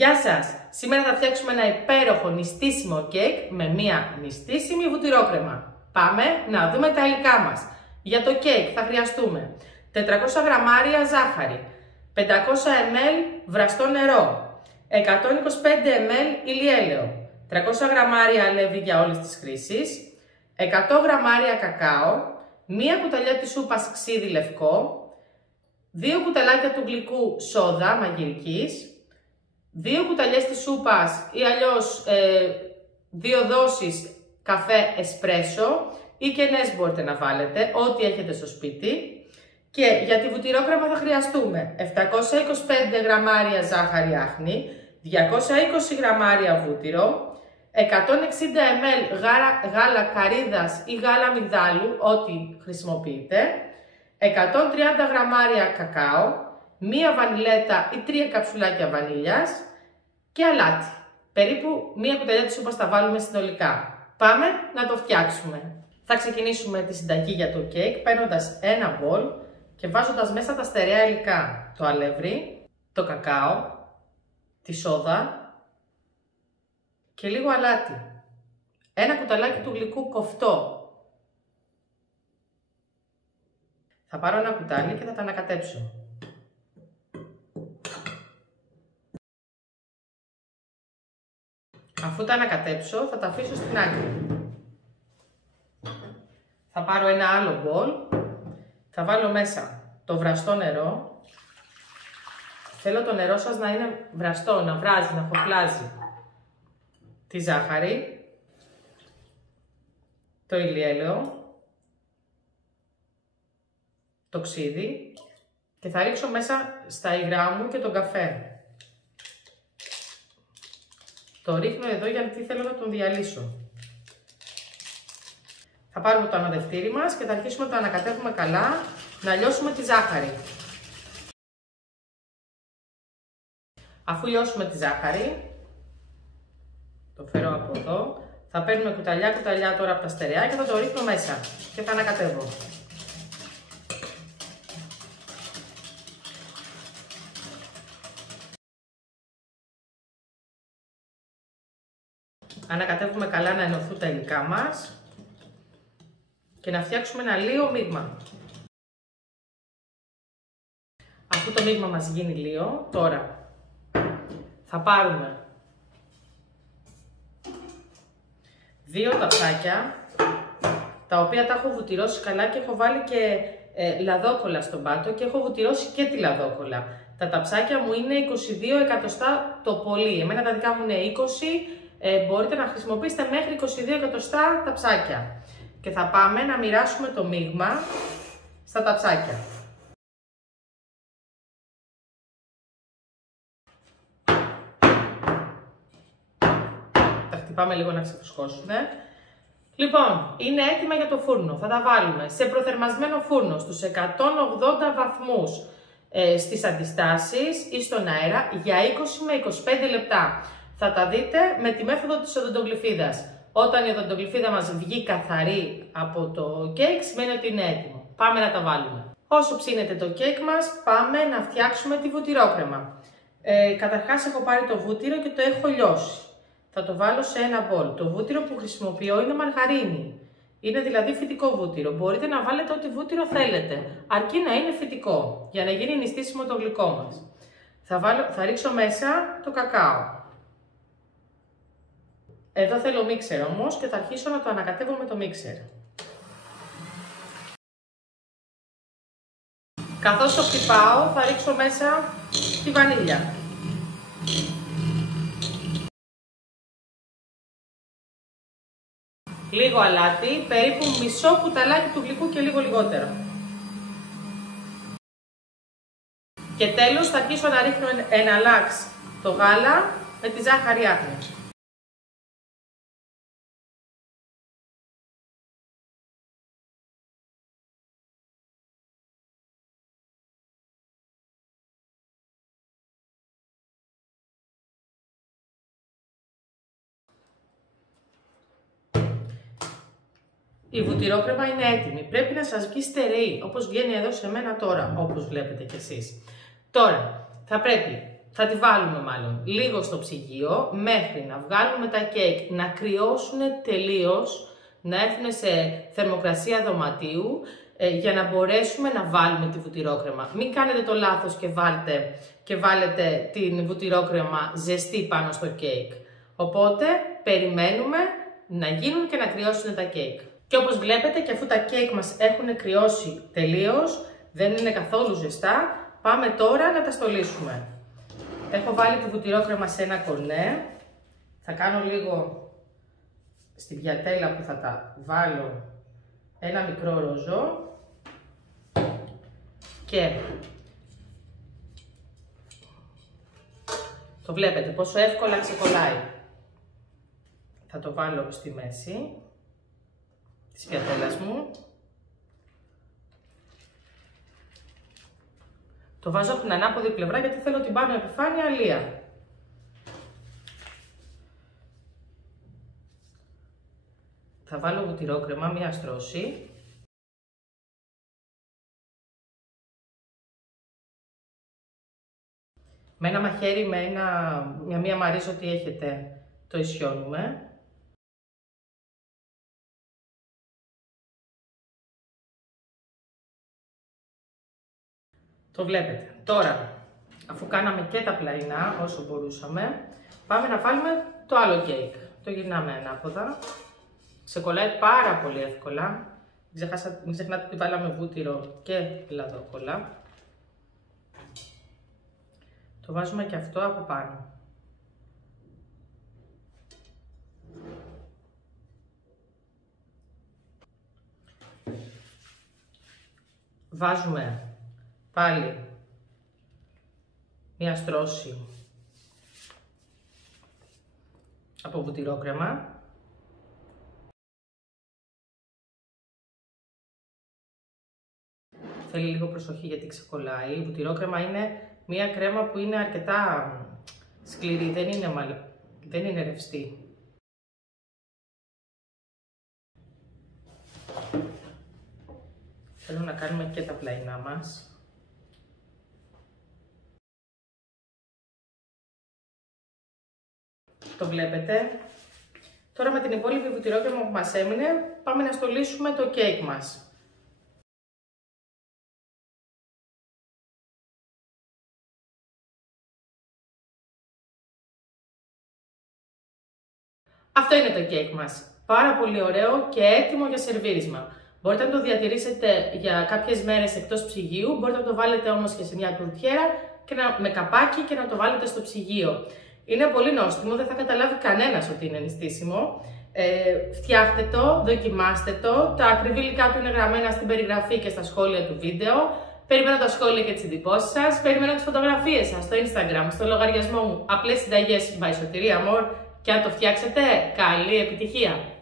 Γεια σας! Σήμερα θα φτιάξουμε ένα υπέροχο νηστίσιμο κέικ με μία νηστίσιμη βουτυρόκρεμα. Πάμε να δούμε τα υλικά μας. Για το κέικ θα χρειαστούμε 400 γραμμάρια ζάχαρη, 500 ml βραστό νερό, 125 ml ηλιέλαιο, 300 γραμμάρια αλεύρι για όλες τις χρήσεις, 100 γραμμάρια κακάο, μία κουταλιά της σούπας ξύδι λευκό, 2 κουταλάκια του γλυκού σόδα μαγειρικής, 2 κουταλιές της σούπας ή αλλιώς 2 δόσεις καφέ εσπρέσο ή κενές μπορείτε να βάλετε, ό,τι έχετε στο σπίτι. Και για τη βουτυρόκρεμα θα χρειαστούμε 725 γραμμάρια ζάχαρη άχνη, 220 γραμμάρια βούτυρο, 160 ml γάλα καρύδας ή γάλα μυγδάλου, ό,τι χρησιμοποιείτε, 130 γραμμάρια κακάο, μία βανιλέτα ή 3 καψουλάκια βανίλιας και αλάτι. Περίπου μία κουταλιά της σούπας θα βάλουμε συνολικά. Πάμε να το φτιάξουμε. Θα ξεκινήσουμε τη συνταγή για το κέικ παίρνοντας ένα μπολ και βάζοντας μέσα τα στερεά υλικά. Το αλεύρι, το κακάο, τη σόδα και λίγο αλάτι. Ένα κουταλάκι του γλυκού κοφτό. Θα πάρω ένα κουτάλι και θα τα ανακατέψω. Αφού τα ανακατέψω, θα τα αφήσω στην άκρη. Θα πάρω ένα άλλο μπολ, θα βάλω μέσα το βραστό νερό. Θέλω το νερό σας να είναι βραστό, να βράζει, να χοχλάζει. Τη ζάχαρη, το ηλιέλαιο, το ξύδι και θα ρίξω μέσα στα υγρά μου και τον καφέ. Το ρίχνω εδώ γιατί θέλω να τον διαλύσω. Θα πάρουμε το αναδευτήρι μας και θα αρχίσουμε να το ανακατεύουμε καλά, να λιώσουμε τη ζάχαρη. Αφού λιώσουμε τη ζάχαρη, το φέρω από εδώ, θα παίρνουμε κουταλιά τώρα από τα στερεά και θα το ρίχνω μέσα και θα ανακατεύω. Ανακατεύουμε καλά να ενωθούν τα υλικά μας και να φτιάξουμε ένα λίο μείγμα. Αφού το μείγμα μας γίνει λίο, τώρα θα πάρουμε 2 ταψάκια, τα οποία τα έχω βουτυρώσει καλά και έχω βάλει και λαδόκολλα στον πάτο και έχω βουτυρώσει και τη λαδόκολλα. Τα ταψάκια μου είναι 22 εκατοστά το πολύ, εμένα τα δικά μου είναι 20, μπορείτε να χρησιμοποιήσετε μέχρι 22 εκατοστά ταψάκια. Και θα πάμε να μοιράσουμε το μείγμα στα ταψάκια. Τα χτυπάμε λίγο να ξεφουσκώσουν. Λοιπόν, είναι έτοιμα για το φούρνο. Θα τα βάλουμε σε προθερμασμένο φούρνο στους 180 βαθμούς στις αντιστάσεις ή στον αέρα για 20 με 25 λεπτά. Θα τα δείτε με τη μέθοδο της οδοντογλυφίδας. Όταν η οδοντογλυφίδα μας βγει καθαρή από το κέικ, σημαίνει ότι είναι έτοιμο. Πάμε να τα βάλουμε. Όσο ψήνεται το κέικ μας, πάμε να φτιάξουμε τη βουτυρόκρεμα. Καταρχάς έχω πάρει το βούτυρο και το έχω λιώσει. Θα το βάλω σε ένα μπολ. Το βούτυρο που χρησιμοποιώ είναι μαργαρίνη. Είναι δηλαδή φυτικό βούτυρο. Μπορείτε να βάλετε ό,τι βούτυρο θέλετε, αρκεί να είναι φυτικό, για να γίνει νηστίσιμο το γλυκό μας. Θα ρίξω μέσα το κακάο. Εδώ θέλω μίξερ όμως και θα αρχίσω να το ανακατεύω με το μίξερ. Καθώς το χτυπάω θα ρίξω μέσα τη βανίλια. Λίγο αλάτι, περίπου μισό κουταλάκι του γλυκού και λίγο λιγότερο. Και τέλος θα αρχίσω να ρίχνω εναλλάξ το γάλα με τη ζάχαρη άχνη. Η βουτυρόκρεμα είναι έτοιμη. Πρέπει να σας βγει στερεή, όπως βγαίνει εδώ σε μένα τώρα, όπως βλέπετε κι εσείς. Τώρα, θα πρέπει θα τη βάλουμε μάλλον λίγο στο ψυγείο μέχρι να βγάλουμε τα κέικ, να κρυώσουν τελείως, να έρθουν σε θερμοκρασία δωματίου, για να μπορέσουμε να βάλουμε τη βουτυρόκρεμα. Μην κάνετε το λάθος και βάλετε την βουτυρόκρεμα ζεστή πάνω στο κέικ. Οπότε περιμένουμε να γίνουν και να κρυώσουν τα κέικ. Και όπως βλέπετε, και αφού τα κέικ μας έχουν κρυώσει τελείως, δεν είναι καθόλου ζεστά, πάμε τώρα να τα στολίσουμε. Έχω βάλει τη βουτυρόκρεμα σε ένα κορνέ. Θα κάνω λίγο στην πιατέλα που θα τα βάλω ένα μικρό ροζό και το βλέπετε πόσο εύκολα ξεκολλάει. Θα το βάλω στη μέση της πιατέλας μου. Το βάζω από την ανάποδη πλευρά γιατί θέλω την πάνω επιφάνεια αλία. Θα βάλω βουτυρόκρεμα, μία στρώση. Με ένα μαχαίρι, με μία μαρίζα, ό,τι έχετε, το ισιώνουμε. Το βλέπετε. Τώρα, αφού κάναμε και τα πλαϊνά όσο μπορούσαμε, πάμε να βάλουμε το άλλο κέικ. Το γυρνάμε ανάποδα. Ξεκολλάει πάρα πολύ εύκολα. Μην ξεχνάτε ότι βάλαμε βούτυρο και λαδόκολλα. Το βάζουμε και αυτό από πάνω. Βάζουμε πάλι μία στρώση από βουτυρόκρεμα. Θέλει λίγο προσοχή γιατί ξεκολλάει. Η βουτυρόκρεμα είναι μία κρέμα που είναι αρκετά σκληρή, δεν είναι ρευστή. Θέλω να κάνουμε και τα πλαϊνά μας. Το βλέπετε. Τώρα με την υπόλοιπη βουτυρόκρεμα που μας έμεινε, πάμε να στολίσουμε το κέικ μας. Αυτό είναι το κέικ μας. Πάρα πολύ ωραίο και έτοιμο για σερβίρισμα. Μπορείτε να το διατηρήσετε για κάποιες μέρες εκτός ψυγείου, μπορείτε να το βάλετε όμως και σε μια τουρτιέρα με καπάκι και να το βάλετε στο ψυγείο. Είναι πολύ νόστιμο, δεν θα καταλάβει κανένας ότι είναι νηστίσιμο. Φτιάχτε το, δοκιμάστε το. Τα ακριβή υλικά του είναι γραμμένα στην περιγραφή και στα σχόλια του βίντεο. Περιμένω τα σχόλια και τις εντυπώσεις σας. Περιμένω τις φωτογραφίες σας στο Instagram, στο λογαριασμό μου Απλές Συνταγές by Soteria Amor. Και αν το φτιάξετε, καλή επιτυχία!